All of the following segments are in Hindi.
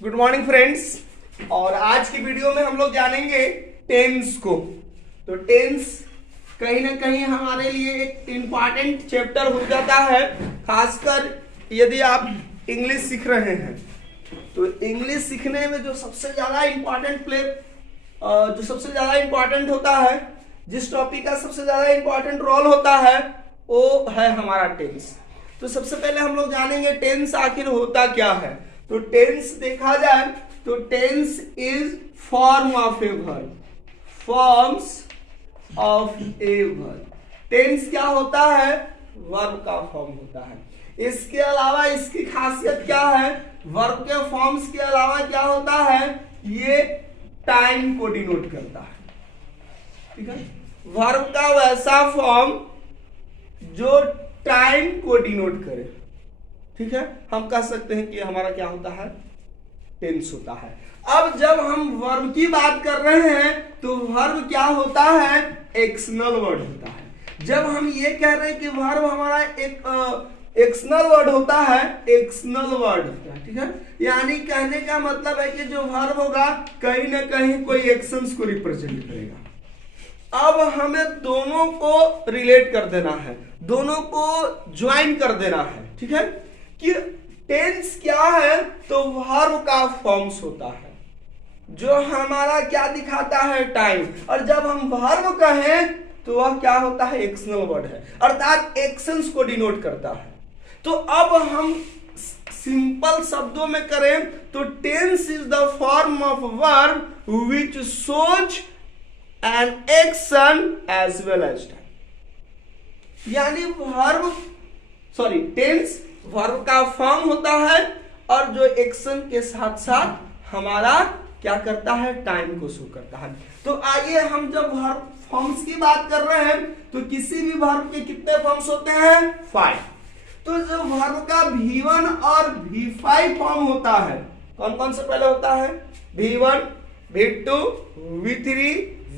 Good morning friends. और आज की वीडियो में हम लोग जानेंगे टेंस को। तो टेंस कहीं ना कहीं हमारे लिए एक इम्पॉर्टेंट चैप्टर हो जाता है, खासकर यदि आप इंग्लिश सीख रहे हैं। तो इंग्लिश सीखने में जो सबसे ज्यादा इम्पॉर्टेंट होता है, जिस टॉपिक का सबसे ज्यादा इम्पॉर्टेंट रोल होता है, वो है हमारा टेंस। तो सबसे पहले हम लोग जानेंगे टेंस आखिर होता क्या है। तो टेंस देखा जाए तो tense is form of a verb, forms of a verb. Tense क्या होता है? वर्ब का फॉर्म होता है। इसके अलावा इसकी खासियत क्या है? वर्ब के फॉर्म्स के अलावा क्या होता है? ये टाइम को डिनोट करता है। ठीक है, वर्ब का वैसा फॉर्म जो टाइम को डिनोट करे। ठीक है, हम कह सकते हैं कि हमारा क्या होता है? टेंस होता है। अब जब हम वर्ब की बात कर रहे हैं तो वर्ब क्या होता है? एक्शनल वर्ड होता है। जब हम ये कह रहे हैं कि वर्ब हमारा एक एक्शनल वर्ड होता है, एक्शनल वर्ड होता है। ठीक है, यानी कहने का मतलब है कि जो वर्ब होगा कहीं ना कहीं कोई एक्शंस को रिप्रेजेंट करेगा। अब हमें दोनों को रिलेट कर देना है, दोनों को ज्वाइन कर देना है। ठीक है, कि टेंस क्या है? तो वर्ब का फॉर्म्स होता है जो हमारा क्या दिखाता है? टाइम। और जब हम वर्ब कहें तो वह क्या होता है? एक्शनल वर्ड है, अर्थात एक्शंस को डिनोट करता है। तो अब हम सिंपल शब्दों में करें तो tense is the form of verb which shows an action as well as time. यानी टेंस वर्ब का फॉर्म होता है और जो एक्शन के साथ साथ हमारा क्या करता है? टाइम को शो करता है। तो आइए हम जब वर्ब फॉर्म्स की बात कर रहे हैं तो किसी भी वर्ब के कितने फॉर्म्स होते हैं? 5। तो जो वर्ब का V1 और V5 फॉर्म होता है, कौन कौन से पहले होता है? V1, V2, V3,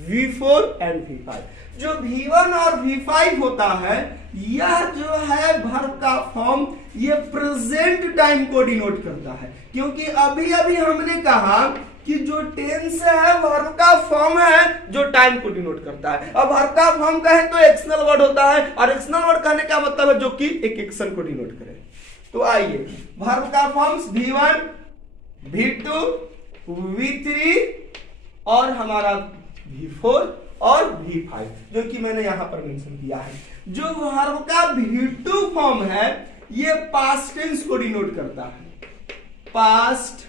V4 and V5। जो V1 और V5 होता है, यह जो है वर्ब का फॉर्म, ये प्रेजेंट टाइम को डिनोट करता है। क्योंकि अभी अभी हमने कहा कि जो टेंस है वर्ब का फॉर्म है जो टाइम को डिनोट करता है। अब वर्ब का फॉर्म कहे तो एक्शनल वर्ड होता है, और एक्शनल वर्ड कहने का मतलब है जो कि एक एक्शन को डिनोट करे। तो आइए वर्ब का फॉर्म्स V1, V2, V3 और हमारा V4 और V5, जो कि मैंने यहां पर मेंशन किया है। जो वर्ब का V2 फॉर्म है, ये पास्ट टेंस को डिनोट करता है, पास्ट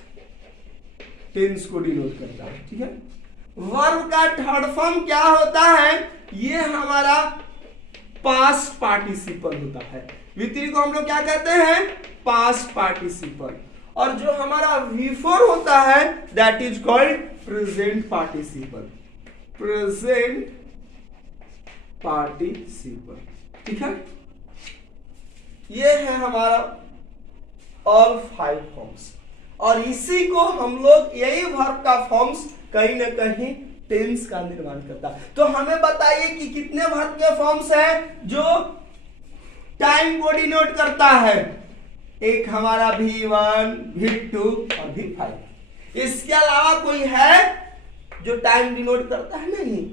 टेंस को डिनोट करता है। ठीक है, वर्ब का थर्ड फॉर्म क्या होता है? ये हमारा पास्ट पार्टिसिपल होता है। V3 को हम लोग क्या कहते हैं? Past participle. और जो हमारा V4 होता है, that is called present participle, present participle. ठीक है, ये है हमारा ऑल 5 फॉर्म्स। और इसी को हम लोग, यही वर्ब का फॉर्म्स कहीं ना कहीं टेंस का निर्माण करता है। तो हमें बताइए कि कितने वर्ब के फॉर्म्स हैं जो टाइम को डिनोट करता है? एक हमारा V1, V2 और V5। इसके अलावा कोई है जो टाइम डिनोट करता है? नहीं।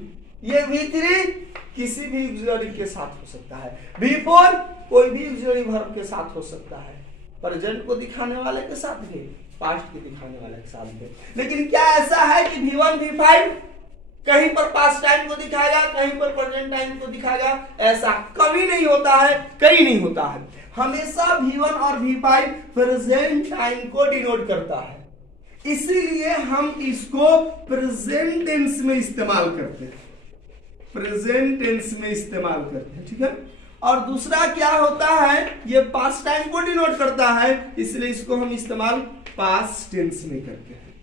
ये V3 किसी भी ऑक्सिलरी के साथ हो सकता है, V4 कोई भी ऑक्सिलरी वर्ब के साथ हो सकता है, प्रेजेंट को दिखाने वाले के साथ भी, पास्ट को दिखाने वाले के साथ भी। लेकिन क्या ऐसा है कि V1, V5 कहीं पर पास्ट टाइम को दिखाएगा, कहीं पर प्रेजेंट टाइम को दिखाएगा? ऐसा कभी नहीं होता है, कहीं नहीं होता है। हमेशा V1 और V5 प्रेजेंट टाइम को डिनोट करता है, इसीलिए हम इसको प्रेजेंट टेंस में इस्तेमाल करते हैं, प्रेजेंट टेंस में इस्तेमाल करते हैं। ठीक है, और दूसरा क्या होता है? ये पास्ट टाइम को डिनोट करता है, इसलिए इसको हम इस्तेमाल पास्ट टेंस में करते हैं।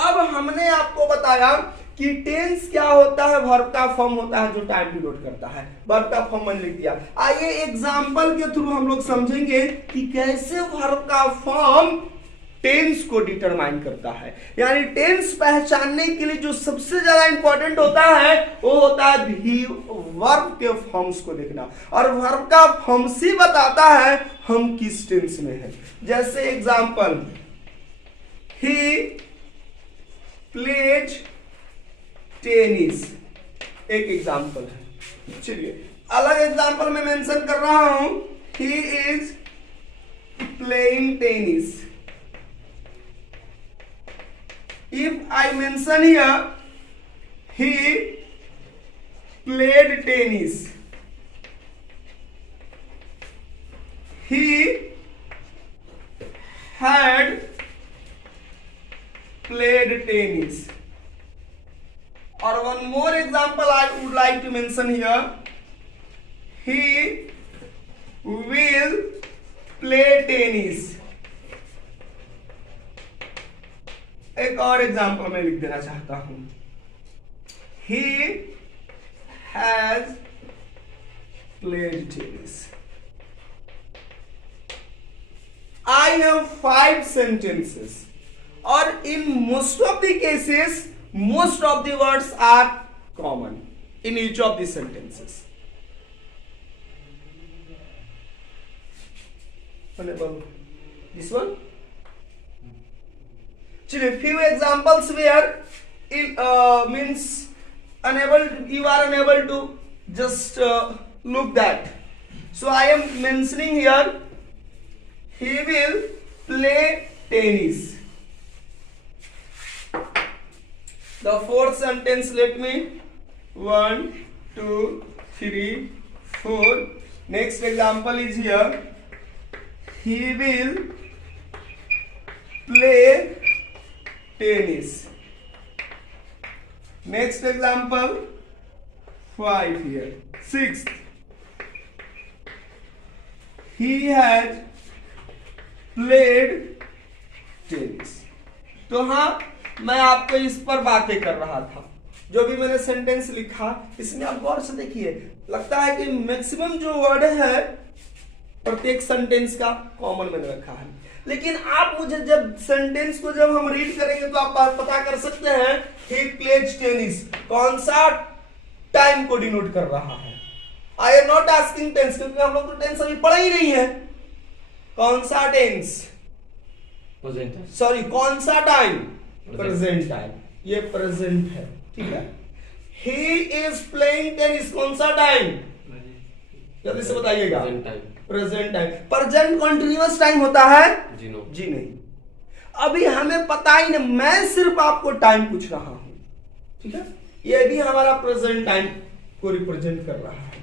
अब हमने आपको बताया कि टेंस क्या होता है? वर्ब का फॉर्म होता है जो टाइम डिनोट करता है। वर्ब का फॉर्म मैंने लिख दिया। आइए एग्जांपल के थ्रू हम लोग समझेंगे कि कैसे वर्ब का फॉर्म टेंस को डिटरमाइन करता है। यानी टेंस पहचानने के लिए जो सबसे ज्यादा इंपॉर्टेंट होता है वो होता है वर्ब के फॉर्म्स को देखना, और वर्ब का फॉर्म्स ही बताता है हम किस टेंस में हैं। जैसे एग्जांपल, ही प्लेज टेनिस, एक एग्जाम्पल है। चलिए अलग एग्जाम्पल में मेंशन कर रहा हूं, he is playing tennis. If I mention here he played tennis, he had played tennis. Or one more example I would like to mention here, he will play tennis. एक और एग्जाम्पल मैं लिख देना चाहता हूं, he has played tennis. I have 5 sentences, or in most of the cases, most of the words are common in each of the sentences. This one. Chलिए few examples where it means unable. You are unable to just look that. So I am mentioning here. He will play tennis. The fourth sentence, let me 1, 2, 3, 4. Next example is here. He will play tennis. Next example 5 here. Sixth, he has played tennis. तो हाँ, मैं आपको इस पर बातें कर रहा था। जो भी मैंने सेंटेंस लिखा इसमें आप गौर से देखिए, लगता है कि मैक्सिमम जो वर्ड है प्रत्येक सेंटेंस का कॉमन मैंने रखा है। लेकिन आप मुझे जब सेंटेंस को जब हम रीड करेंगे तो आप पता कर सकते हैं ही प्लेज टेनिस कौन सा टाइम को डिनोट कर रहा है। I am not asking tense, क्योंकि हम लोग तो टेंस अभी पढ़ा ही नहीं है। कौन सा टेंस? सॉरी, कौन सा टाइम? Present time. ये प्रेजेंट है, ठीक है। ही इज प्लेइंग टेनिस, कौन सा टाइम? जल्दी से बताइएगा। Present time. Present continuous time होता है? जी नहीं। अभी हमें पता ही नहीं, मैं सिर्फ आपको टाइम पूछ रहा हूं, ठीक है। ये भी हमारा प्रेजेंट टाइम को रिप्रेजेंट कर रहा है।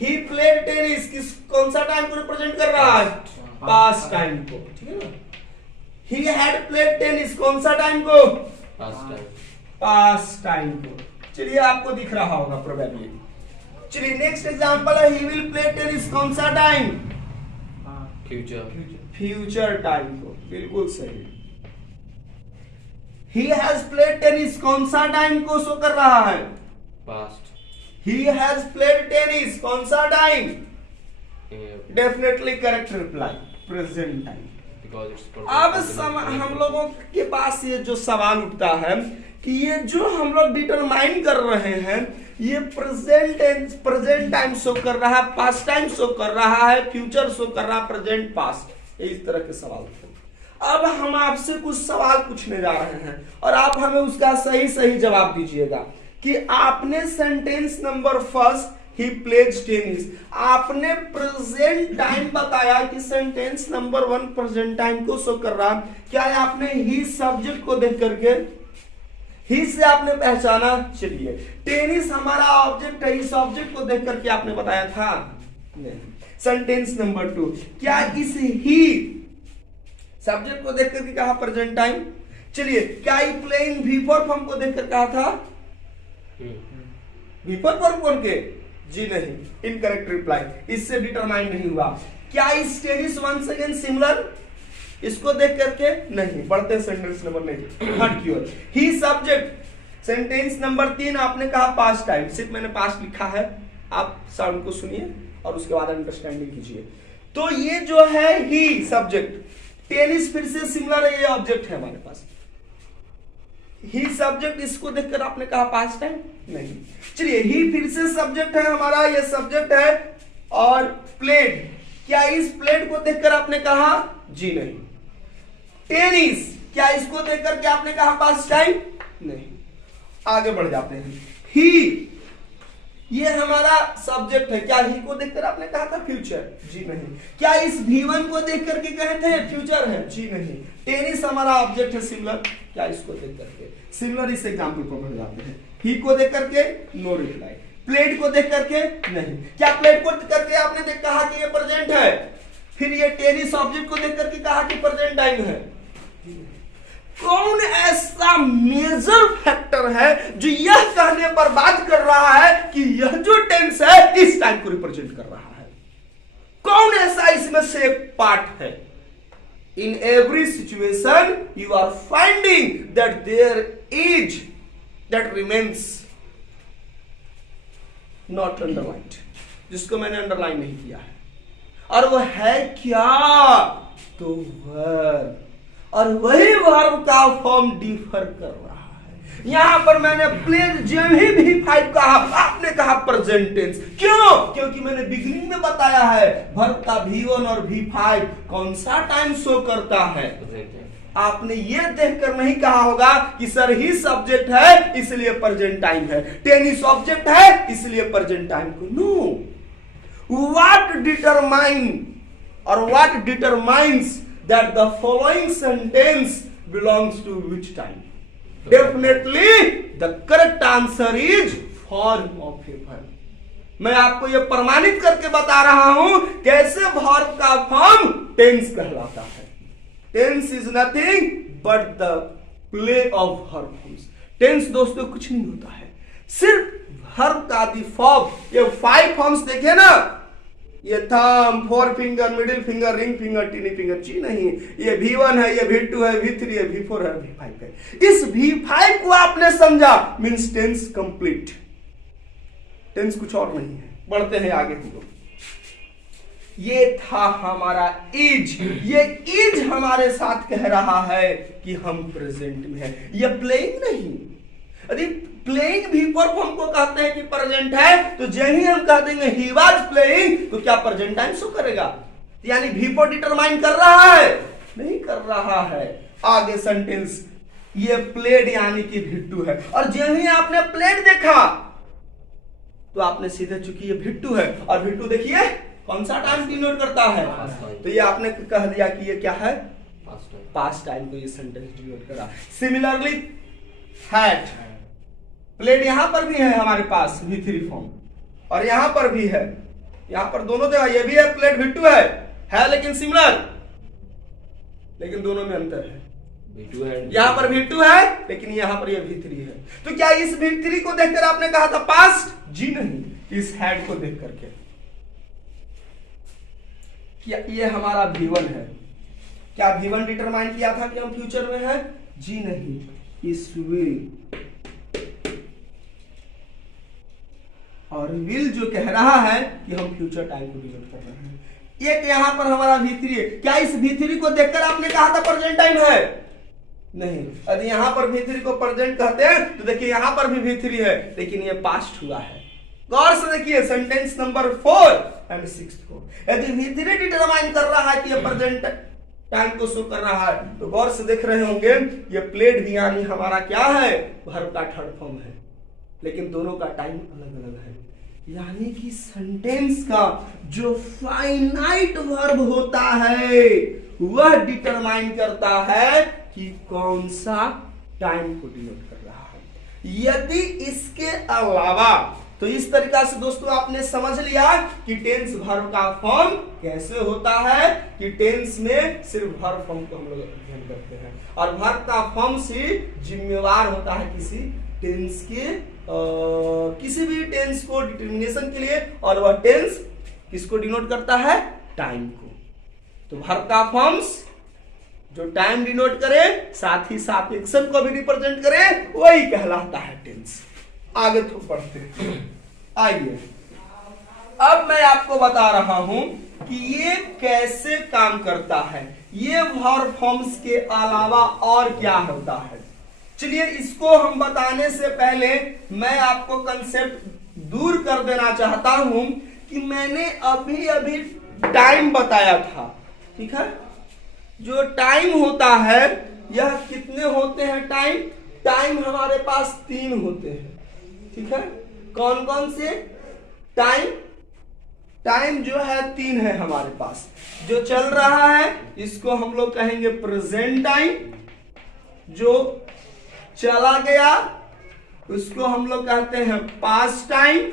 ही प्लेड टेनिस किस कौन सा टाइम को रिप्रेजेंट कर रहा है? पास्ट टाइम को, ठीक है ना। ही हैड प्लेड टेनिस कौन सा टाइम को? पास्ट टाइम को। चलिए आपको दिख रहा होगा प्रोबेबली। चलिए नेक्स्ट एग्जांपल है, ही विल प्ले टेनिस कौन सा टाइम? फ्यूचर टाइम को, बिल्कुल सही। ही हैज प्लेड टेनिस कौन सा टाइम को शो कर रहा है? Past. He has played tennis कौन सा time? Definitely correct reply, present time. अब हम लोगों के पास ये जो सवाल उठता है कि ये जो हम लोग डिटरमाइन कर रहे हैं, ये प्रेजेंट टाइम शो कर रहा है, पास्ट टाइम शो कर रहा है, फ्यूचर शो कर रहा है, प्रेजेंट पास्ट, इस तरह के सवाल उठते हैं। अब हम आपसे कुछ सवाल पूछने जा रहे हैं और आप हमें उसका सही सही जवाब दीजिएगा कि आपने sentence number first he plays tennis, आपने प्रेजेंट टाइम बताया कि सेंटेंस नंबर 1 प्रेजेंट टाइम को शो कर रहा। क्या आपने ही सब्जेक्ट को देख करके ही से आपने पहचाना? चलिए टेनिस हमारा ऑब्जेक्ट है, इस ऑब्जेक्ट को देख करके आपने बताया था? नहीं। सेंटेंस नंबर 2, क्या इस ही सब्जेक्ट को देख करके कहा प्रेजेंट टाइम? चलिए क्या ही प्लेइंग वी फॉर फॉर्म को देख कर कहा था? वी फॉर फॉर्म कौन के? जी नहीं, इनकरेक्ट रिप्लाई, इससे डिटरमाइन नहीं हुआ। क्या इस टेनिस वंस अगेन सिमिलर, इसको देख करके? नहीं। बढ़ते सेंटेंस नंबर नहीं, हट की ओर। ही सब्जेक्ट सेंटेंस नंबर 3 आपने कहा पास्ट टाइम, सिर्फ मैंने पास्ट लिखा है, आप साउंड को सुनिए और उसके बाद अंडरस्टैंडिंग कीजिए। तो ये जो है ही सब्जेक्ट, टेनिस फिर से सिमिलर है, ये ऑब्जेक्ट है हमारे पास। ही सब्जेक्ट, इसको देखकर आपने कहा पास्ट टाइम? नहीं। चलिए ही फिर से सब्जेक्ट है हमारा, ये सब्जेक्ट है। और प्लेड, क्या इस प्लेड को देखकर आपने कहा? जी नहीं। टेनिस, क्या इसको देख करके आपने कहा पास्ट टाइम? नहीं। आगे बढ़ जाते हैं। ही, ये हमारा सब्जेक्ट है, क्या ही को देखकर आपने कहा था फ्यूचर? जी नहीं। क्या इस V1 को देख करके कहे थे फ्यूचर है? जी नहीं। टेनिस हमारा ऑब्जेक्ट है सिमिलर, क्या इसको देख करके? सिमिलर इस एग्जाम्पल पर बढ़ जाते हैं। ही को देख करके नो रिप्लाई, प्लेट को देख करके नहीं। क्या प्लेट को देख करके आपने कहा कि ये प्रेजेंट है? फिर ये टेनिस ऑब्जेक्ट को देख करके कहा कि प्रेजेंट टाइम है? कौन ऐसा मेजर फैक्टर है जो यह कहने पर बात कर रहा है कि यह जो टेंस है इस टाइम को रिप्रेजेंट कर रहा है? कौन ऐसा इसमें से एक पार्ट है? In every situation you are finding that there is that remains not underlined, जिसको मैंने अंडरलाइन नहीं किया है। और वह है क्या? तो वर्ब, और वही वर्ब का फॉर्म डिफर कर रहा है। यहां पर मैंने प्लेड जब ही V5 कहा, आपने कहा प्रेजेंट टेंस। क्यों? क्योंकि मैंने बिगिनिंग में बताया है वर्ब का V1 और V5 कौन सा टाइम शो करता है। आपने ये देखकर नहीं कहा होगा कि सर ही सब्जेक्ट है इसलिए प्रेजेंट टाइम है, टेनिस ऑब्जेक्ट है इसलिए प्रेजेंट टाइम को। नो, व्हाट डिटरमाइन और what determines that the following sentence belongs to which time? Definitely the correct answer is form of a verb. मैं आपको ये प्रमाणित करके बता रहा हूं कैसे वर्ब का फॉर्म टेंस कहलाता है। Tense is nothing but the play of verb forms. Tense दोस्तों कुछ नहीं होता है, सिर्फ वर्ब का दी फॉर्म। ये 5 फॉर्म्स देखे ना, ये thumb, 4 finger, middle finger, ring finger, tiny finger. जी नहीं, ये V1 है, ये V2 है, V3 है, V4 है, V5 है। इस V5 को आपने समझा मीन्स टेंस कंप्लीट। टेंस कुछ और नहीं है। बढ़ते हैं आगे हम लोग। ये था हमारा इज। ये इज हमारे साथ कह रहा है कि हम प्रेजेंट में है, ये प्लेइंग नहीं। यदि प्लेइंग भी पर हमको कहते हैं कि प्रेजेंट है, तो जब ही हम कह देंगे ही वाज प्लेइंग, तो क्या प्रेजेंट टाइम शो करेगा? यानी V4 डिटरमाइन कर रहा है? नहीं कर रहा है। आगे सेंटेंस, ये प्लेड यानी कि V2 है, और जब ही आपने प्लेड देखा तो आपने सीधे चुकी ये V2 है, और V2 देखिए कौन सा टाइम डिनोट करता है? तो ये आपने कह दिया कि ये क्या है? पास्ट टाइम को ये सेंटेंस डिनोट करा। सिमिलरली हैड, प्लेड यहां पर भी है हमारे पास V3 फॉर्म, और यहां पर भी है। यहां पर दोनों जगह ये भी है, प्लेड V2 है लेकिन सिमिलर, लेकिन दोनों में अंतर है। V2 है, यहां पर V2 है लेकिन यहां पर ये V3 है। तो क्या इस V3 को देखकर आपने कहा था पास्ट? जी नहीं, इस हैड को देख करके। क्या ये हमारा V1 है? क्या V1 डिटरमाइन किया था कि हम फ्यूचर में है? जी नहीं, इस विल, और विल जो कह रहा है कि हम फ्यूचर टाइम को डिनोट कर रहे हैं। एक यहां पर हमारा V3 है। क्या इस V3 को देखकर आपने कहा था प्रेजेंट टाइम है? नहीं। यदि यहां पर V3 को प्रेजेंट कहते हैं तो देखिए यहां पर भी V3 है लेकिन ये पास्ट हुआ है। गौर से देखिए सेंटेंस नंबर 4 एंड 6 को। यदि V3 डिटरमाइन कर रहा है कि ये प्रेजेंट टाइम को शो कर रहा है, तो गौर से देख रहे होंगे ये प्लेड भी यानी हमारा क्या है? वर्ब का थर्ड फॉर्म है, लेकिन दोनों का टाइम अलग अलग है। यानी कि सेंटेंस का जो फाइनाइट वर्ब होता है वह डिटरमाइन करता है कि कौन सा टाइम को डिनोट कर रहा है। यदि इसके अलावा, तो इस तरीका से दोस्तों आपने समझ लिया कि टेंस वर्ब का फॉर्म कैसे होता है, कि टेंस में सिर्फ वर्ब फॉर्म को हम लोग अध्ययन करते हैं, और वर्ब का फॉर्म से जिम्मेवार होता है किसी टेंस के किसी भी टेंस को डिटर्मिनेशन के लिए, और वह टेंस किसको डिनोट करता है? टाइम को। तो वर्ब का फॉर्म्स जो टाइम डिनोट करे साथ ही साथ एक्शन को भी रिप्रेजेंट करे वही कहलाता है टेंस। आगे तो पढ़ते हैं। आइए अब मैं आपको बता रहा हूं कि ये कैसे काम करता है। ये वर्ब फॉर्म्स के अलावा और क्या होता है। चलिए इसको हम बताने से पहले मैं आपको कंसेप्ट दूर कर देना चाहता हूं कि मैंने अभी अभी टाइम बताया था, ठीक है? जो टाइम होता है यह कितने होते हैं टाइम? टाइम हमारे पास 3 होते हैं, ठीक है। कौन कौन से टाइम? टाइम जो है 3 है हमारे पास। जो चल रहा है इसको हम लोग कहेंगे प्रेजेंट टाइम, जो चला गया उसको हम लोग कहते हैं पास्ट टाइम,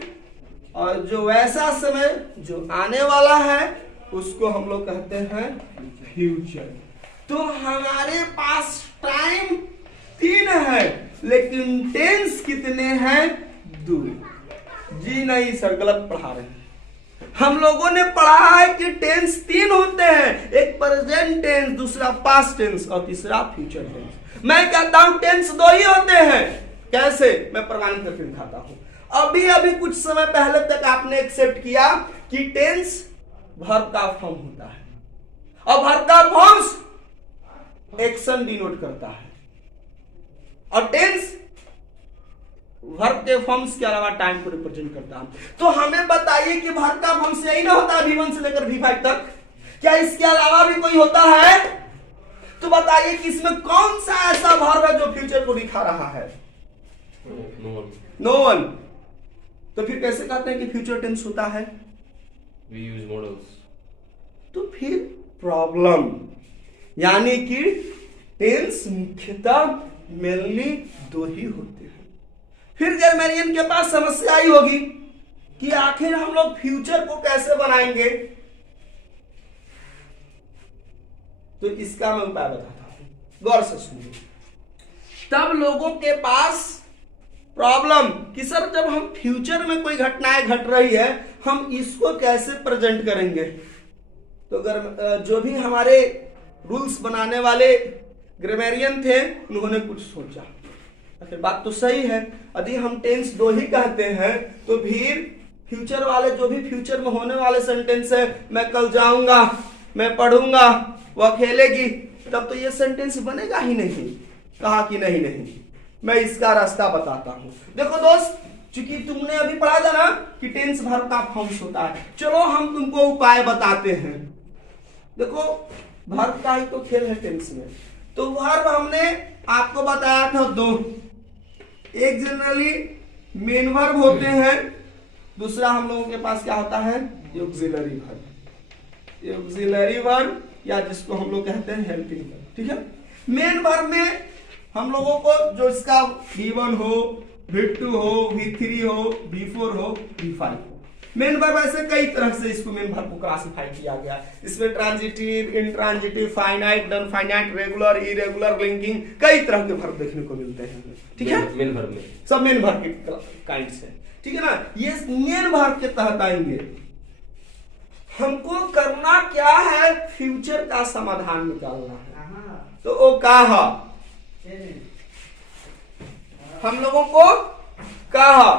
और जो वैसा समय जो आने वाला है उसको हम लोग कहते हैं फ्यूचर। तो हमारे पास टाइम 3 है लेकिन टेंस कितने हैं? 2। जी नहीं सर, गलत पढ़ा रहे हैं। हम लोगों ने पढ़ा है कि टेंस 3 होते हैं, एक प्रेजेंट टेंस, दूसरा पास्ट टेंस और तीसरा फ्यूचर टेंस। मैं कहता हूं टेंस 2 ही होते हैं। कैसे? मैं प्रमाणित करके दिखाता हूं। अभी कुछ समय पहले तक आपने एक्सेप्ट किया कि टेंस वर्ब का फॉर्म होता है, और वर्ब का फॉर्म्स एक्शन डिनोट करता है, और टेंस वर्ब के फॉर्म्स के अलावा टाइम को रिप्रेजेंट करता है। तो हमें बताइए कि वर्ब का फॉर्म्स यही ना होता है V1 से लेकर V5 तक? क्या इसके अलावा भी कोई होता है? तो बताइए कि इसमें कौन सा ऐसा वर्ब है जो फ्यूचर को दिखा रहा है? No one. तो फिर कैसे कहते हैं कि फ्यूचर टेंस होता है? We use models. तो फिर प्रॉब्लम, यानी कि टेंस मुख्यतः मेनली 2 ही होते हैं। फिर ग्रामरियन के पास समस्या आई होगी कि आखिर हम लोग फ्यूचर को कैसे बनाएंगे। तो इसका मैं उपाय बताता हूं, गौर से सुनिए। तब लोगों के पास प्रॉब्लम कि सर जब हम फ्यूचर में कोई घटनाएं घट रही है हम इसको कैसे प्रेजेंट करेंगे। तो अगर जो भी हमारे रूल्स बनाने वाले ग्रामरियन थे उन्होंने कुछ सोचा, फिर बात तो सही है। यदि हम टेंस 2 ही कहते हैं तो फिर फ्यूचर वाले जो भी फ्यूचर में होने वाले सेंटेंस है, मैं कल जाऊंगा, मैं पढ़ूंगा, वह खेलेगी, तब तो ये सेंटेंस बनेगा ही नहीं। कहा कि नहीं, मैं इसका रास्ता बताता हूं। देखो दोस्त, चूंकि तुमने अभी पढ़ा था ना कि टेंस वर्ब का फॉर्म्स होता है, चलो हम तुमको उपाय बताते हैं। देखो वर्ब का ही तो खेल है टेंस में। तो वर्ब हमने आपको बताया था 2, एक जनरली मेन वर्ब होते हैं, दूसरा हम लोगों के पास क्या होता है? Auxiliary verb. ऑक्सिलरी वर्ब या जिसको हम लोग कहते हैं हेल्पिंग वर्ब, ठीक है। मेन वर्ब में हम लोगों को जो इसका V1 हो, V2 हो, V3 हो, V4 हो, V5 हो। मेन वर्ब ऐसे कई तरह से इसको मेन वर्ब को क्लासिफाई किया गया। इसमें transitive, intransitive, finite, non finite, regular, irregular, linking, कई तरह के वर्ब देखने को मिलते हैं, ठीक है। मेन वर्ब में सब मेन वर्ब के काइंड्स हैं, ठीक है ना। ये मेन वर्ब के तहत आएंगे। हमको करना क्या है? फ्यूचर का समाधान निकालना है। तो वो कहा हम लोगों को कहा।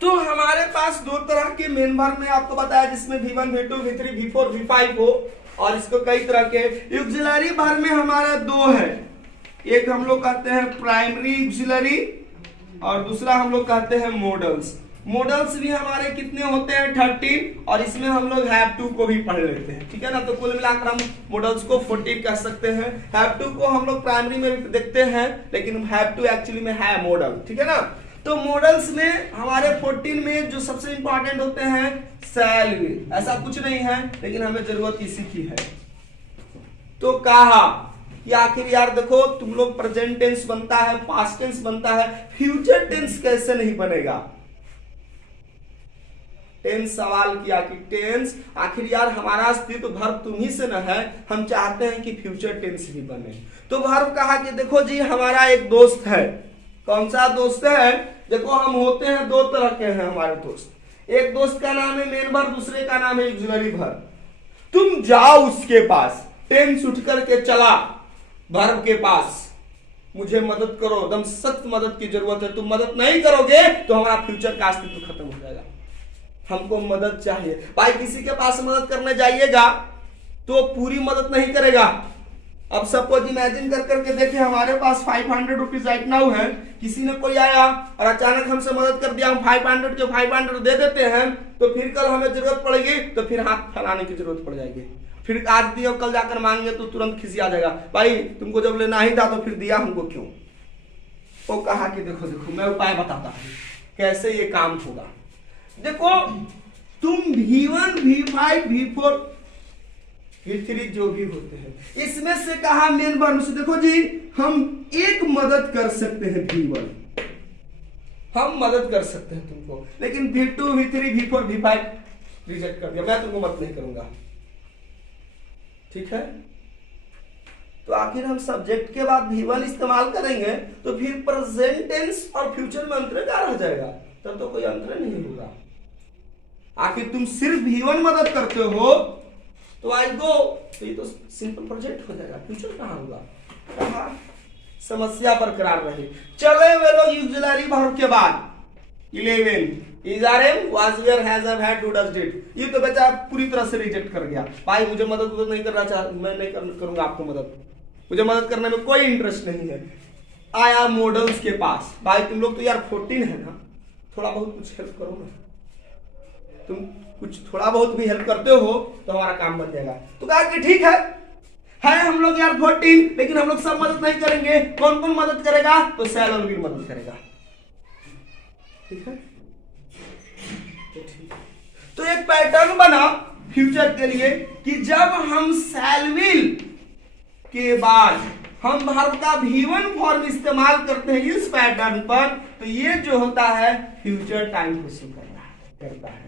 तो हमारे पास 2 तरह के मेन वर्ब में आपको बताया, जिसमें V1, V2, V3, V4, V5 हो, और इसको कई तरह के ऑक्सिलरी वर्ब में हमारे 2 है। एक हम लोग कहते हैं प्राइमरी ऑक्सिलरी और दूसरा हम लोग कहते हैं मॉडल्स। मॉडल्स भी हमारे कितने होते हैं? 13, और इसमें हम लोग हैव टू को भी पढ़ लेते हैं, ठीक है ना। तो कुल मिलाकर हम मॉडल्स को 14 कह सकते हैं। हैव टू को हम लोग प्राइमरी में भी देखते हैं, लेकिन हैव टू एक्चुअली में है मॉडल, ठीक है ना। तो मॉडल्स में हमारे 14 में जो सबसे इंपॉर्टेंट होते हैं शैल विल, ऐसा कुछ नहीं है लेकिन हमें जरूरत इसी की है। तो कहा कि आखिर यार देखो, तुम लोग प्रेजेंट टेंस बनता है, पास्ट टेंस बनता है, फ्यूचर टेंस कैसे नहीं बनेगा। टेंस सवाल किया कि टेंस आखिर यार हमारा अस्तित्व वर्ब तुम ही से न है, हम चाहते हैं कि फ्यूचर टेंस भी बने। तो वर्ब कहा कि देखो जी हमारा एक दोस्त है। कौन सा दोस्त है? देखो हम होते हैं 2 तरह के हैं हमारे दोस्त। एक दोस्त का नाम है मेन वर्ब, दूसरे का नाम है ऑक्सिलरी वर्ब। तुम जाओ उसके पास, टेंस उठ करके चला वर्ब के पास, मुझे मदद करो, एकदम सख्त मदद की जरूरत है। तुम मदद नहीं करोगे तो हमारा फ्यूचर का अस्तित्व खत्म हो जाएगा। हमको मदद चाहिए। भाई किसी के पास मदद करने जाइएगा तो पूरी मदद नहीं करेगा। अब सपोज इमेजिन कर करके देखिए, हमारे पास 500 रुपीज राइट नाउ है, किसी ने कोई आया और अचानक हमसे मदद कर दिया, हम 500 के 500 दे देते हैं, तो फिर कल हमें जरूरत पड़ेगी तो फिर हाथ फैलाने की जरूरत पड़ जाएगी। फिर आज दिया कल जाकर मांगे तो तुरंत खिसिया जाएगा, भाई तुमको जब लेना ही था तो फिर दिया हमको क्यों। वो कहा कि देखो देखो मैं उपाय बताता हूं कैसे ये काम होगा। देखो तुम V1 V5 V4 V3 जो भी होते हैं इसमें से कहा मेन वर्ब से, देखो जी हम एक मदद कर सकते हैं V1, हम मदद कर सकते हैं तुमको, लेकिन V2 V3 V4 V5 reject कर दिया, मैं तुमको मदद नहीं करूंगा, ठीक है। तो आखिर हम सब्जेक्ट के बाद V1 इस्तेमाल करेंगे तो फिर प्रेजेंट टेंस और फ्यूचर में अंतर क्या रह जाएगा, तब तो कोई अंतर नहीं होगा। आखिर तुम सिर्फ V1 मदद करते हो तो आई गो, तो ये तो सिंपल प्रोजेक्ट हो जाएगा, फ्यूचर कहां होगा, कहां समस्या बरकरार रहे। चले वे लोग यूजुअली वर्ब के बाद 11 is RM was where has have had do does did, ये तो बच्चा पूरी तरह से रिजेक्ट कर गया, भाई मुझे मदद नहीं करना चाह, मैं नहीं करूंगा आपको मदद, मुझे मदद करने में कोई इंटरेस्ट नहीं है। आया मॉडल्स के पास, भाई तुम लोग तो यार 14 है ना, थोड़ा बहुत कुछ हेल्प करो ना, तुम कुछ थोड़ा बहुत भी हेल्प करते हो तो हमारा काम बन जाएगा। तो कहा कि ठीक है हम लोग यार 14, लेकिन हम लोग सब मदद नहीं करेंगे, कौन कौन मदद करेगा, तो सैल और वीर मदद करेगा, ठीक है। तो एक पैटर्न बना फ्यूचर के लिए कि जब हम सैलविल के बाद हम वर्ब का V1 फॉर्म इस्तेमाल करते हैं इस पैटर्न पर, तो ये जो होता है फ्यूचर टाइम को शो करता है।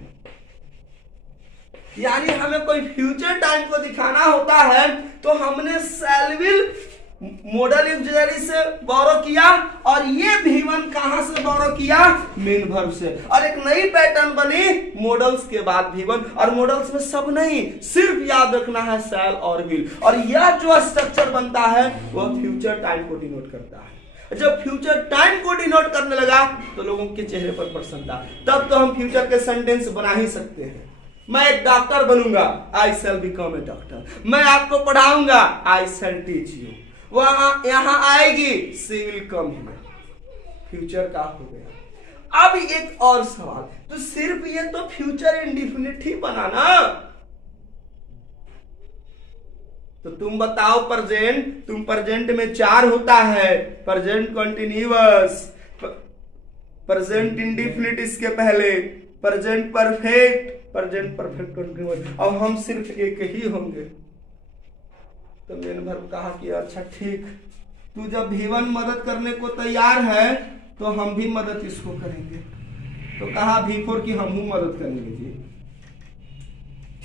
यानी हमें कोई फ्यूचर टाइम को दिखाना होता है तो हमने सैलविल मॉडल ऑक्सिलरी से बोरो किया, और ये V1 कहां से बोरो किया, मेन वर्ब से, और एक नई पैटर्न बनी मॉडल्स के बाद V1, और मॉडल्स में सब नहीं, सिर्फ याद रखना है सैल और विल, और यह जो स्ट्रक्चर बनता है वह फ्यूचर टाइम को डिनोट करता है। जब फ्यूचर टाइम को डिनोट करने लगा तो लोगों के चेहरे पर प्रसन्नता, तब तो हम फ्यूचर के सेंटेंस बना ही सकते हैं। मैं एक डॉक्टर बनूंगा, आई शैल बिकम ए डॉक्टर, मैं आपको पढ़ाऊंगा, आई शैल टीच यू, वहां यहां आएगी, सी विल कम हियर, फ्यूचर का हो गया। अब एक और सवाल, तो सिर्फ ये तो फ्यूचर इंडिफिनिट ही बना ना, तो तुम बताओ प्रेजेंट, तुम प्रेजेंट में 4 होता है, प्रेजेंट कंटिन्यूअस, प्रेजेंट इंडिफिनिट इसके पहले, present perfect, present perfect continuous, अब हम सिर्फ एक ही होंगे। तो मेन वर्ब कहा कि अच्छा ठीक, तू जब V1 मदद करने को तैयार है तो हम भी मदद इसको करेंगे, तो कहा V4 की हम मदद करेंगे जी,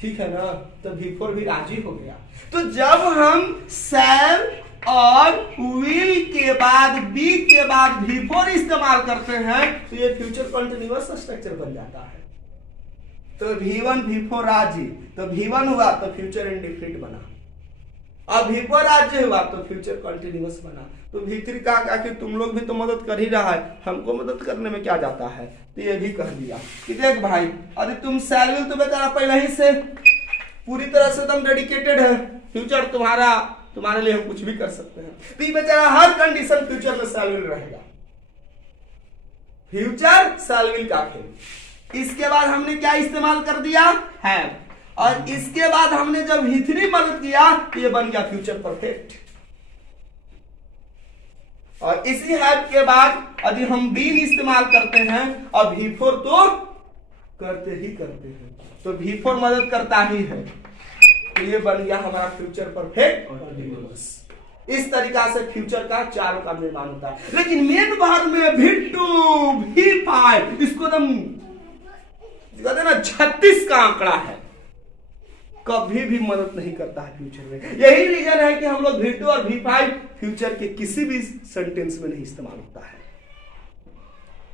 ठीक है ना, तो V4 भी राजी हो गया। तो जब हम सैल और विल के बाद बी के बाद V4 इस्तेमाल करते हैं तो ये फ्यूचर कंटिन्यूअस स्ट्रक्चर बन जाता है। तो V1 V4 राजी, तो V1 हुआ तो फ्यूचर इंडिफिनिट बना, अब V4 राज्य हुआ तो फ्यूचर कंटिन्यूअस बना। तो V3 का कि तुम लोग भी तो मदद कर ही रहा है, हमको मदद करने में क्या जाता है, तो ये भी कह दिया कि देख भाई, अरे तुम सैलविल तो बेचारा पहले ही से पूरी तरह से एकदम डेडिकेटेड है, फ्यूचर तुम्हारे लिए हम कुछ भी कर सकते हैं, तो ये बेचारा हर कंडीशन फ्यूचर में सैलविल रहेगा, फ्यूचर सैलविल का खेल। इसके बाद हमने क्या इस्तेमाल कर दिया, है, और इसके बाद हमने जब V3 मदद किया तो ये बन गया फ्यूचर परफेक्ट, और इसी हैव के बाद यदि हम बीन इस्तेमाल करते हैं और V4 तो करते ही करते हैं, तो V4 मदद करता ही है, तो ये बन गया हमारा फ्यूचर परफेक्ट कंटिन्यूअस। इस तरीका से फ्यूचर का चारों का निर्माण होता है। लेकिन मेन वर्ब में V2 V5 इसको कहते हैं ना 36 का आंकड़ा है, कभी भी मदद नहीं करता है फ्यूचर में। यही रीजन है कि हम लोग V2 और V5 फ्यूचर के किसी भी सेंटेंस में नहीं इस्तेमाल होता है,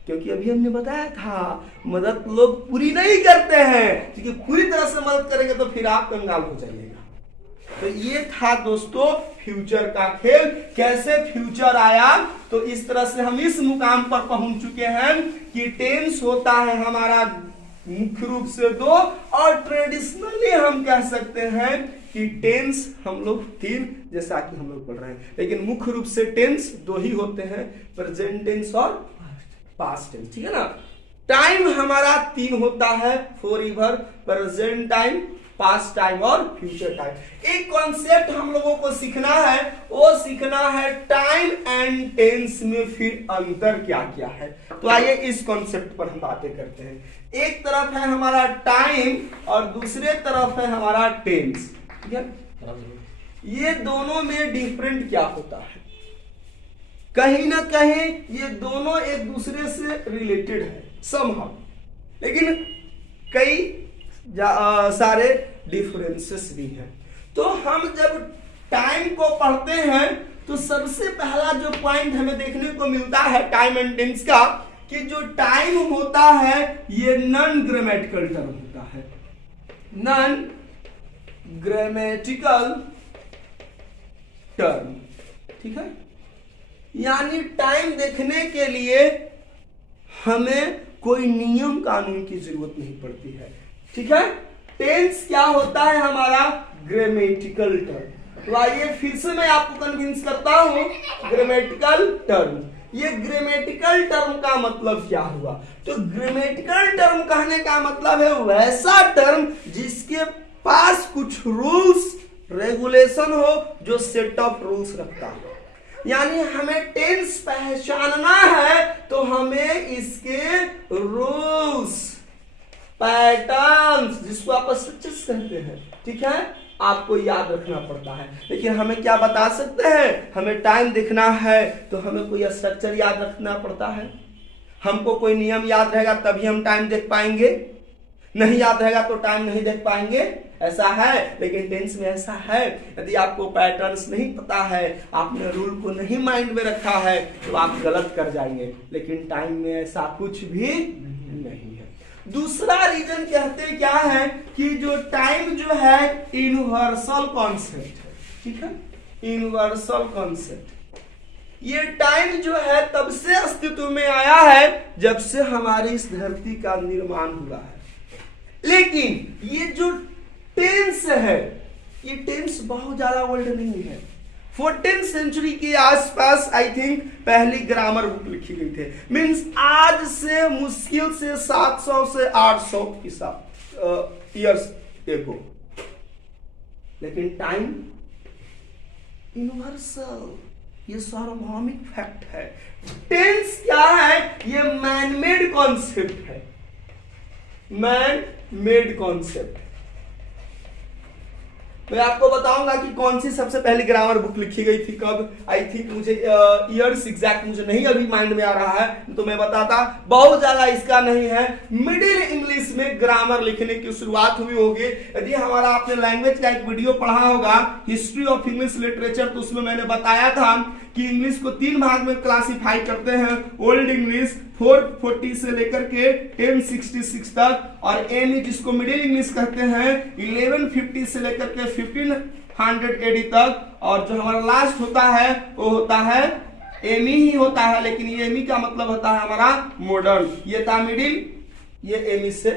क्योंकि अभी हमने बताया था मदद लोग पूरी नहीं करते हैं, क्योंकि पूरी तरह से मदद करेंगे तो फिर आप कंगाल हो जाइएगा। तो ये था दोस्तों फ्यूचर का खेल। कैसे फ्यूचर आया, तो इस तरह से हम इस मुकाम पर पहुंच चुके हैं कि टेंस होता है हमारा मुख्य रूप से 2, और ट्रेडिशनली हम कह सकते हैं कि टेंस हम लोग 3 जैसा कि हम लोग पढ़ रहे हैं, लेकिन मुख्य रूप से टेंस 2 ही होते हैं, प्रेजेंट टेंस और पास्ट टेंस, ठीक है ना। टाइम हमारा 3 होता है, forever, present time, past time और फ्यूचर टाइम। एक कॉन्सेप्ट हम लोगों को सीखना है, वो सीखना है टाइम एंड टेंस में फिर अंतर क्या क्या है। तो आइए इस कॉन्सेप्ट पर हम बातें करते हैं। एक तरफ है हमारा टाइम और दूसरे तरफ है हमारा टेंस, ठीक है। ये दोनों में डिफरेंट क्या होता है? कहीं ना कहीं ये दोनों एक दूसरे से रिलेटेड है समहाउ, लेकिन कई सारे डिफरेंसेस भी हैं। तो हम जब टाइम को पढ़ते हैं तो सबसे पहला जो पॉइंट हमें देखने को मिलता है टाइम एंड टेंस का, कि जो टाइम होता है ये नॉन ग्रामेटिकल टर्म होता है, नॉन ग्रामेटिकल टर्म, ठीक है। यानी टाइम देखने के लिए हमें कोई नियम कानून की जरूरत नहीं पड़ती है, ठीक है। टेंस क्या होता है हमारा? Grammatical term. तो आइए फिर से मैं आपको कन्विंस करता हूं, ग्रामेटिकल टर्म। ये ग्रामेटिकल टर्म का मतलब क्या हुआ? तो ग्रामेटिकल टर्म कहने का मतलब है वैसा टर्म जिसके पास कुछ रूल्स रेगुलेशन हो, जो सेट ऑफ रूल्स रखता हो। यानी हमें टेंस पहचानना है तो हमें इसके रूल्स, पैटर्न्स, जिसको आप स्ट्रक्चर्स कहते हैं, ठीक है, आपको याद रखना पड़ता है। लेकिन हमें क्या बता सकते हैं? हमें टाइम देखना है तो हमें कोई स्ट्रक्चर याद रखना पड़ता है। हमको कोई नियम याद रहेगा तभी हम टाइम देख पाएंगे, नहीं याद रहेगा तो टाइम नहीं देख पाएंगे, ऐसा है। लेकिन टेंस में ऐसा है, यदि आपको पैटर्न्स नहीं पता है, आपने रूल को नहीं माइंड में रखा है, तो आप गलत कर जाएंगे। लेकिन टाइम में ऐसा कुछ भी नहीं है। दूसरा रीजन कहते क्या है कि जो टाइम जो है यूनिवर्सल कॉन्सेप्ट है, ठीक है, यूनिवर्सल कॉन्सेप्ट। ये टाइम जो है तब से अस्तित्व में आया है जब से हमारी इस धरती का निर्माण हुआ है। लेकिन ये जो टेंस है, ये टेंस बहुत ज्यादा ओल्ड नहीं है। 14th सेंचुरी के आसपास आई थिंक पहली ग्रामर बुक लिखी गई थे। मींस आज से मुश्किल से 700 से 800 ईयर्स एगो। लेकिन टाइम यूनिवर्सल, ये सार्वभौमिक फैक्ट है। टेंस क्या है? ये मैन मेड कॉन्सेप्ट है, मैन मेड कॉन्सेप्ट। मैं आपको बताऊंगा कि कौन सी सबसे पहली ग्रामर बुक लिखी गई थी, कब। आई थिंक मुझे ईयर्स एग्जैक्ट मुझे नहीं अभी माइंड में आ रहा है, तो मैं बताता। बहुत ज्यादा इसका नहीं है। मिडिल इंग्लिश में ग्रामर लिखने की शुरुआत हुई होगी। यदि हमारा आपने लैंग्वेज का एक वीडियो पढ़ा होगा, हिस्ट्री ऑफ इंग्लिश लिटरेचर, तो उसमें मैंने बताया था कि इंग्लिश को 3 भाग में क्लासिफाई करते हैं। ओल्ड इंग्लिश 440 से लेकर के 1066 तक, और एमी जिसको मिडिल इंग्लिश कहते हैं 1150 से लेकर के 1500 AD तक, और जो हमारा लास्ट होता है वो होता है एमी ही होता है, लेकिन ये एमी का मतलब होता है हमारा मॉडर्न। ये था मिडिल, ये एमी से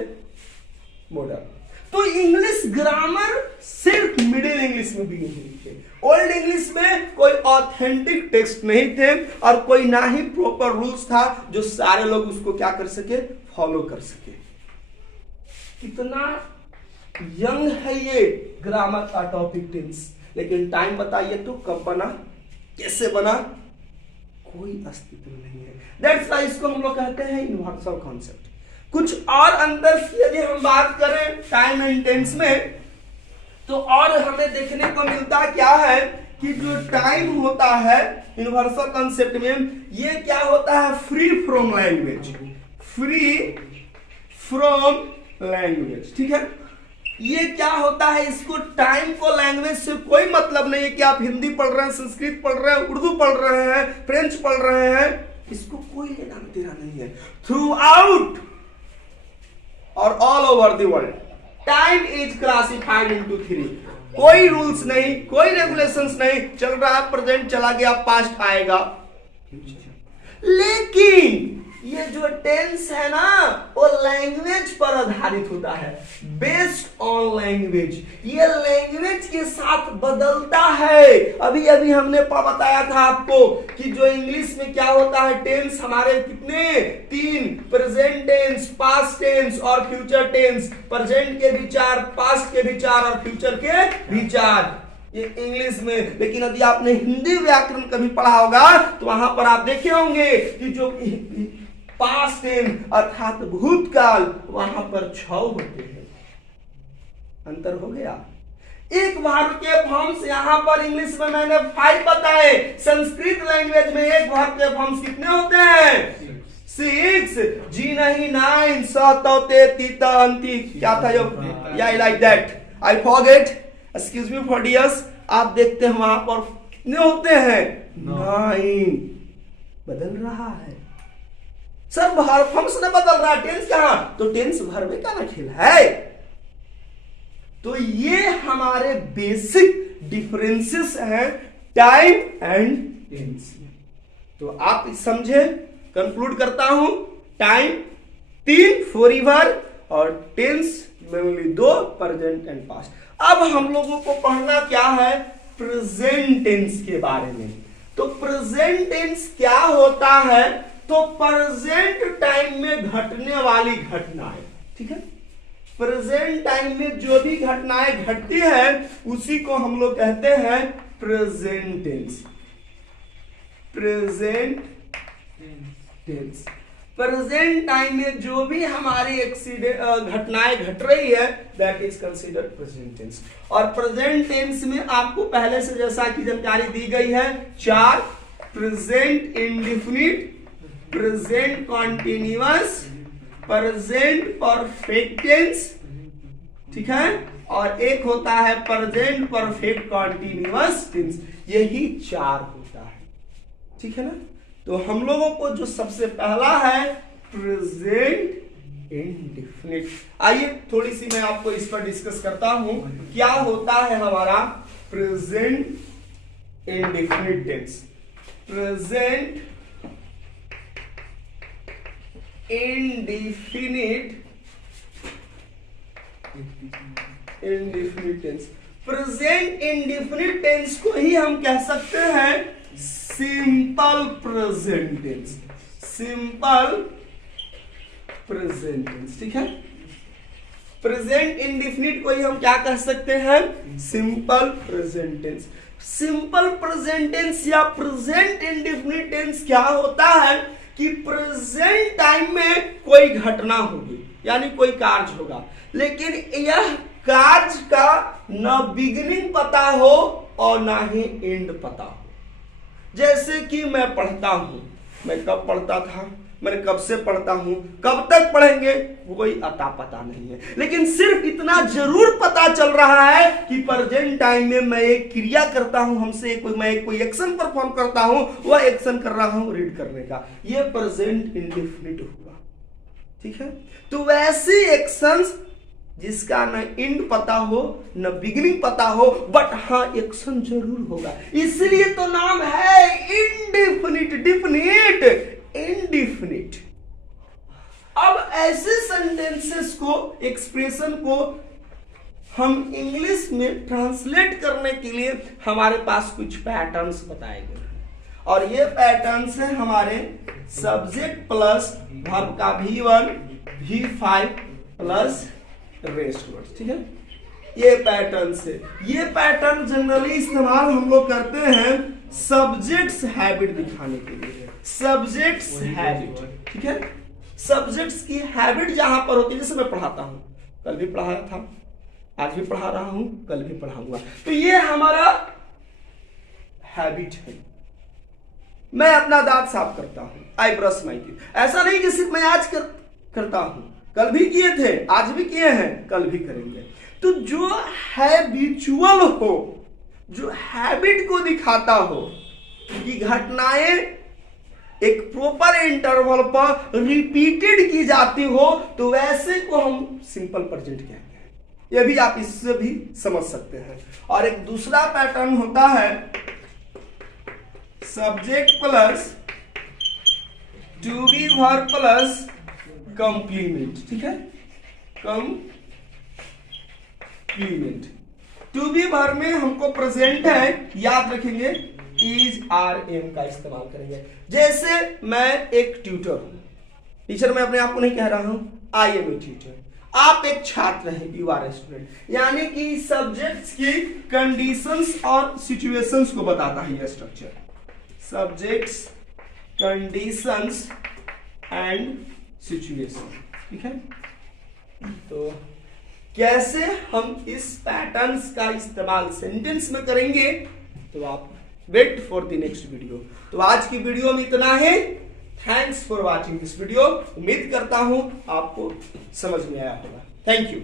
मॉडर्न। तो इंग्लिश ग्रामर सिर्फ मिडिल इंग्लिश में भी नहीं थे। ओल्ड इंग्लिश में कोई ऑथेंटिक टेक्स्ट नहीं थे और कोई ना ही प्रॉपर रूल्स था जो सारे लोग उसको क्या कर सके, फॉलो कर सके। कितना यंग है ये ग्रामर का टॉपिक टेंस। लेकिन टाइम बताइए तो कब बना, कैसे बना, कोई अस्तित्व नहीं है। दैट्स व्हाई इसको हम लोग कहते हैं यूनिवर्सल कॉन्सेप्ट। कुछ और अंतर की यदि हम बात करें टाइम एंड टेंस में, तो और हमें देखने को मिलता क्या है कि जो टाइम होता है यूनिवर्सल कॉन्सेप्ट में, ये क्या होता है, free from language, free from language, ठीक है। ये क्या होता है, इसको टाइम को लैंग्वेज से कोई मतलब नहीं है कि आप हिंदी पढ़ रहे हैं, संस्कृत पढ़ रहे हैं, उर्दू पढ़ रहे हैं, फ्रेंच पढ़ रहे हैं, इसको कोई लेना देना नहीं है। थ्रू आउट और all over the world time is classified into 3। कोई रूल्स नहीं, कोई रेगुलेशंस नहीं, चल रहा है प्रेजेंट, चला गया पास्ट, आएगा। लेकिन ये जो टेंस है ना वो लैंग्वेज पर आधारित होता है, बेस्ड ऑन लैंग्वेज। ये लैंग्वेज के साथ बदलता है। अभी अभी हमने बताया था आपको कि जो इंग्लिश में क्या होता है, टेंस हमारे कितने, 3, प्रेजेंट टेंस, पास्ट टेंस और फ्यूचर टेंस। प्रेजेंट के भी 4, पास्ट के भी 4 और फ्यूचर के भी 4, ये इंग्लिश में। लेकिन यदि आपने हिंदी व्याकरण कभी पढ़ा होगा तो वहां पर आप देखे होंगे कि जो पास्ट टेंस अर्थात भूतकाल, वहां पर 6 होते हैं। अंतर हो गया। एक वर्ब के फॉर्म्स यहां पर इंग्लिश में मैंने 5 बताए, संस्कृत लैंग्वेज में एक वर्ब के फॉर्म्स कितने होते हैं, 6। जी नहीं 9, सतौते तीता अंति, क्या था जो, या like that, I forget, excuse me for dears. आप देखते हैं वहां पर कितने होते हैं, 9। बदल रहा है सर, वर्ब फॉर्म्स ने बदल रहा है, टेंस कहां, तो टेंस वर्ब का ना खेल है। तो ये हमारे बेसिक डिफरेंसेस हैं टाइम एंड टेंस में। तो आप समझे, कंक्लूड करता हूं, टाइम 3 फॉरएवर और tense mainly 2, present and past. अब हम लोगों को पढ़ना क्या है, प्रेजेंट टेंस के बारे में। तो प्रेजेंट टेंस क्या होता है, तो प्रेजेंट टाइम में घटने वाली घटनाएं, ठीक है, प्रेजेंट टाइम में जो भी घटनाएं घटती है उसी को हम लोग कहते हैं present tense. Present tense, present time में जो भी हमारी घटनाएं घट रही है that is considered present tense. और प्रेजेंट टेंस में आपको पहले से जैसा कि जानकारी दी गई है 4, present indefinite, present continuous, present perfect tense, ठीक है, और एक होता है प्रेजेंट परफेक्ट कॉन्टिन्यूअस टेंस। यही 4 होता है, ठीक है ना। तो हम लोगों को जो सबसे पहला है प्रेजेंट इंडेफिनिट। आइए थोड़ी सी मैं आपको इस पर डिस्कस करता हूं, क्या होता है हमारा present indefinite tense. Present indefinite tense, present indefinite tense को ही हम कह सकते हैं simple present tense. Simple present tense, ठीक है। प्रेजेंट इंडेफिनिट को ही हम क्या कह सकते हैं, simple present tense. Simple present tense या प्रेजेंट इंडेफिनिट टेंस क्या होता है कि प्रेजेंट टाइम में कोई घटना होगी, यानी कोई कार्य होगा, लेकिन यह कार्य का न बिगिनिंग पता हो और ना ही एंड पता हो। जैसे कि मैं पढ़ता हूं, मैं कब पढ़ता था, मैंने कब से पढ़ता हूं, कब तक पढ़ेंगे कोई अता पता नहीं है, लेकिन सिर्फ इतना जरूर पता चल रहा है कि प्रेजेंट टाइम में मैं एक क्रिया करता हूं, हमसे मैं कोई एक्शन परफॉर्म करता हूं, वह एक्शन कर रहा हूं रीड करने का, यह प्रेजेंट इंडेफिनिट हुआ, ठीक है। तो वैसे एक्शंस जिसका न एंड पता हो न बिगिनिंग पता हो, बट हाँ एक्शन जरूर होगा, इसलिए तो नाम है इंडेफिनिट, डिफिनिट, इंडेफिनिट। अब ऐसे सेंटेंसेस को, एक्सप्रेशन को हम इंग्लिश में ट्रांसलेट करने के लिए हमारे पास कुछ पैटर्न्स बताए गए हैं, और ये पैटर्न्स है हमारे सब्जेक्ट प्लस वर्ब का V1, V5 plus rest words, ठीक है। ये पैटर्न से, ये पैटर्न जनरली इस्तेमाल हम लोग करते हैं सब्जेक्ट्स हैबिट दिखाने के लिए। सब्जेक्ट्स हैबिट, ठीक है, सब्जेक्ट्स की हैबिट जहां पर होती है, जैसे मैं पढ़ाता हूं, कल भी पढ़ाया था, आज भी पढ़ा रहा हूं, कल भी पढ़ाऊंगा, तो ये हमारा हैबिट है। मैं अपना दांत साफ करता हूं, आई ब्रश माय टीथ। ऐसा नहीं कि सिर्फ मैं आज करता हूं, कल भी किए थे, आज भी किए हैं, कल भी करेंगे। तो जो हैबिचुअल हो, जो हैबिट को दिखाता हो कि घटनाएं एक प्रॉपर इंटरवल पर रिपीटेड की जाती हो, तो वैसे को हम सिंपल प्रेजेंट कहते हैं। ये भी आप इससे भी समझ सकते हैं। और एक दूसरा पैटर्न होता है subject plus to be verb plus complement, ठीक है, कंप्लीमेंट। टू बी वर्ब में हमको प्रेजेंट है, याद रखेंगे इज आर एम का इस्तेमाल करेंगे। जैसे मैं एक ट्यूटर हूं, टीचर मैं अपने आप को नहीं कह रहा हूं, आई एम ए टीचर, आप एक छात्र हैं, यू आर ए स्टूडेंट, यानी कि सब्जेक्ट्स की कंडीशंस और सिचुएशंस को बताता है यह structure, subjects, conditions and situation, ठीक है। तो कैसे हम इस पैटर्न्स का इस्तेमाल सेंटेंस में करेंगे, तो आप wait for the next video. तो आज की वीडियो में इतना है। Thanks for watching this video. उम्मीद करता हूं आपको समझ में आया होगा। Thank you.